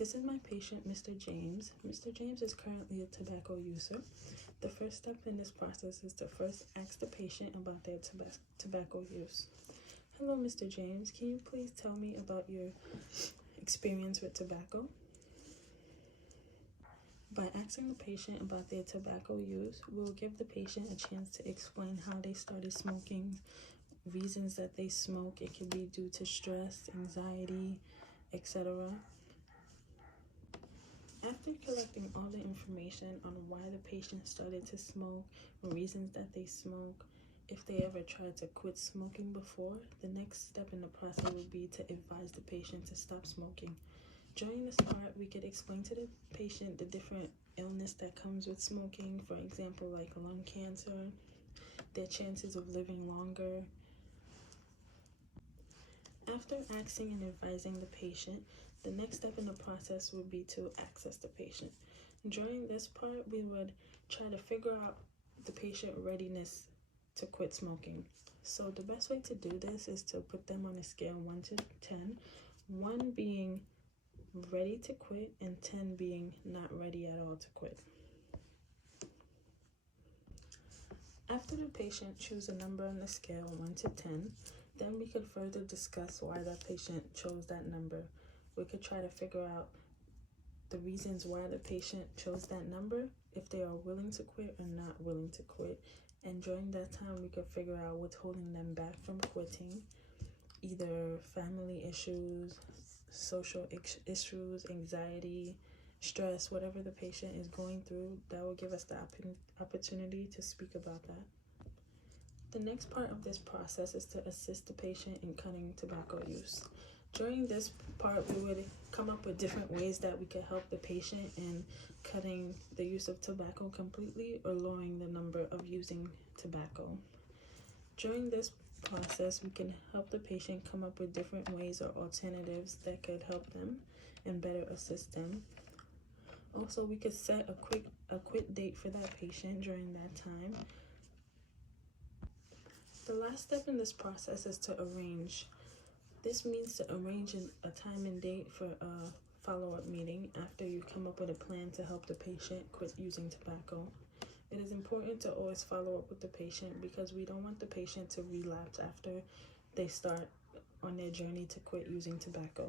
This is my patient, Mr. James. Mr. James is currently a tobacco user. The first step in this process is to first ask the patient about their tobacco use. Hello, Mr. James. Can you please tell me about your experience with tobacco? By asking the patient about their tobacco use, we'll give the patient a chance to explain how they started smoking, reasons that they smoke. It can be due to stress, anxiety, etc. After collecting all the information on why the patient started to smoke, reasons that they smoke, if they ever tried to quit smoking before, the next step in the process would be to advise the patient to stop smoking. During this part, we could explain to the patient the different illness that comes with smoking, for example, like lung cancer, their chances of living longer. After asking and advising the patient, the next step in the process would be to access the patient. During this part, we would try to figure out the patient readiness to quit smoking. So the best way to do this is to put them on a scale 1 to 10, 1 being ready to quit and 10 being not ready at all to quit. After the patient chooses a number on the scale 1 to 10, then we could further discuss why that patient chose that number. We could try to figure out the reasons why the patient chose that number, if they are willing to quit or not willing to quit. And during that time, we could figure out what's holding them back from quitting, either family issues, social issues, anxiety, stress, whatever the patient is going through. That will give us the opportunity to speak about that. The next part of this process is to assist the patient in cutting tobacco use. During this part, we would come up with different ways that we could help the patient in cutting the use of tobacco completely or lowering the number of using tobacco. During this process, we can help the patient come up with different ways or alternatives that could help them and better assist them. Also, we could set a quit date for that patient during that time. The last step in this process is to arrange. This means to arrange a time and date for a follow-up meeting after you come up with a plan to help the patient quit using tobacco. It is important to always follow up with the patient because we don't want the patient to relapse after they start on their journey to quit using tobacco.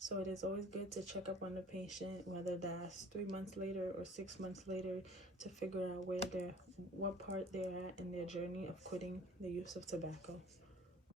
So it is always good to check up on the patient, whether that's 3 months later or 6 months later, to figure out what part they're at in their journey of quitting the use of tobacco.